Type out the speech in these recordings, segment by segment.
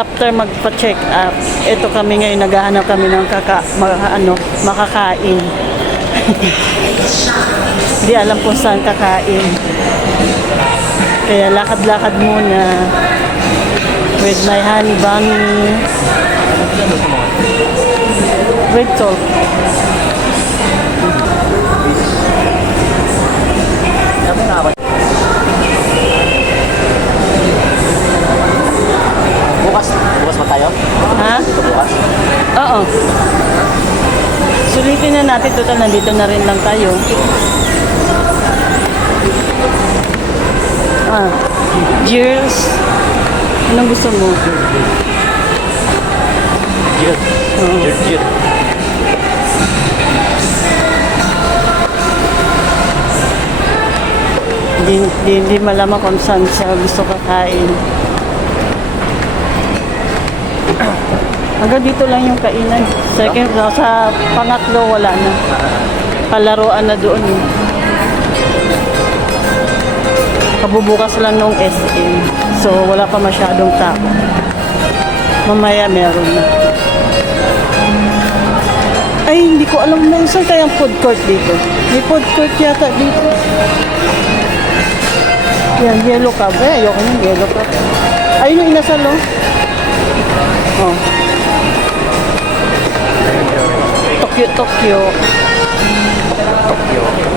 After magpa-check up, ito kami ngayon, naghahanap kami ng makakain. Hindi alam kung saan kakain. Kaya lakad-lakad muna with my honey bunny. Red salt. Bukas ba tayo? Ha? Bukas? Oo. Sulitin na natin. Total, nandito na rin lang tayo. Cheers. Anong gusto mo? Cheers. Cheers. Hindi malaman kung saan siya gusto kakain. Hanggang dito lang yung kainan. Second, sa pangatlo, wala na. Palaruan na doon. Kabubukas lang nung SM. So, wala pa masyadong tao. Mamaya meron na. Ay, hindi ko alam na saan kayang food court dito. May food court yata dito. Yan, yellow cab. Ayoko yung yellow cab. Ayun yung inasal, oh. Oh. Tokyo.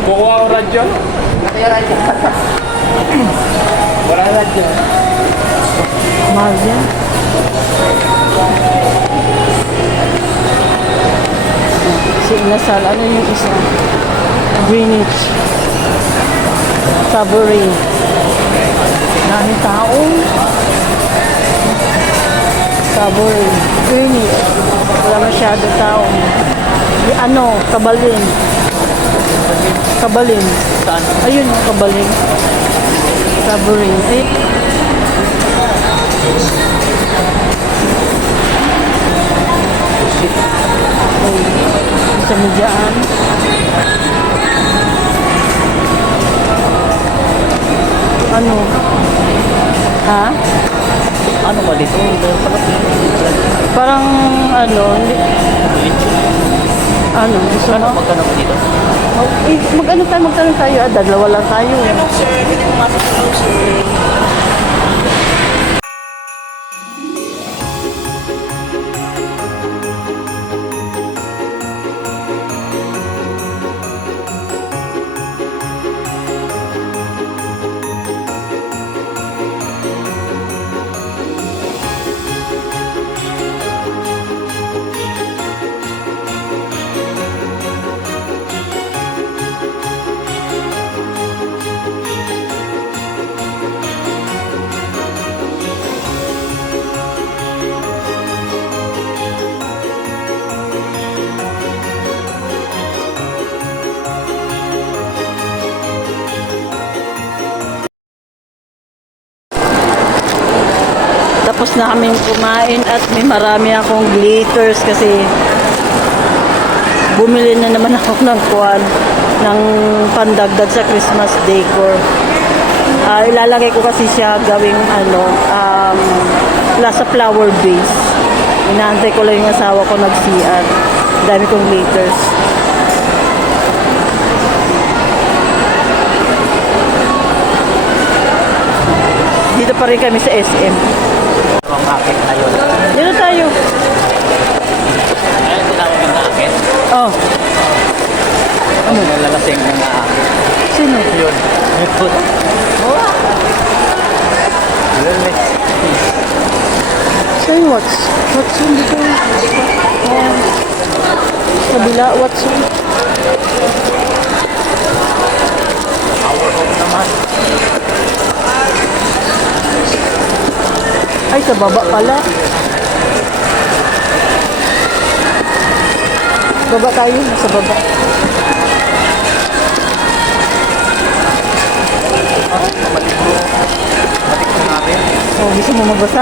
Kukuha ko radyo? Wala radyo. Mahal yan. Si inasal. Ano yung isa? Greenwich. Savory. Dami tao. Savory. Greenwich. Wala masyado tao. Kabalin. Saan? Ayun, Kabalin. Savory. Ay. Sa medyaan. Ano? Ha? Ano ba dito? Parang gusto mo? Magkano ba dito? Magtanong tayo. Dalawa lang tayo. Tapos na kaming kumain at may marami akong glitters kasi bumili na naman ako ng ng pandagdag sa Christmas decor. Ilalagay ko kasi siya gawing sa flower base. Inaantay ko lang yung asawa ko nag-CR. Dami kong glitters. Dito pa rin kami sa SM. Ang akin tayo. Dito tayo. Ayun, tinawag yung akin. Oh. Ano? Nalalasing ng akin. Sino? Yun. Ito. Oh. Yun, miss. Say what's yun dito? Kabila, what's yun? Power off naman. Ay, sa baba pala. Baba tayo, sa baba. Matik ko natin. Oh, gusto mo magbasa?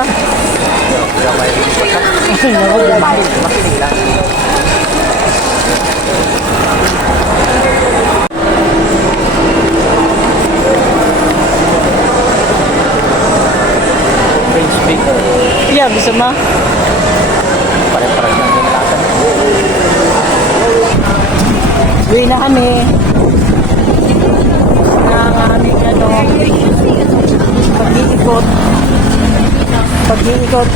Kaya may basta. Ay, naku, Makinig lang. French baker. Yeah, gusto mo? Pare-pares lang din lasa. Uwi na kami. Ang aming ano, pag-iikot. Pag-iikot.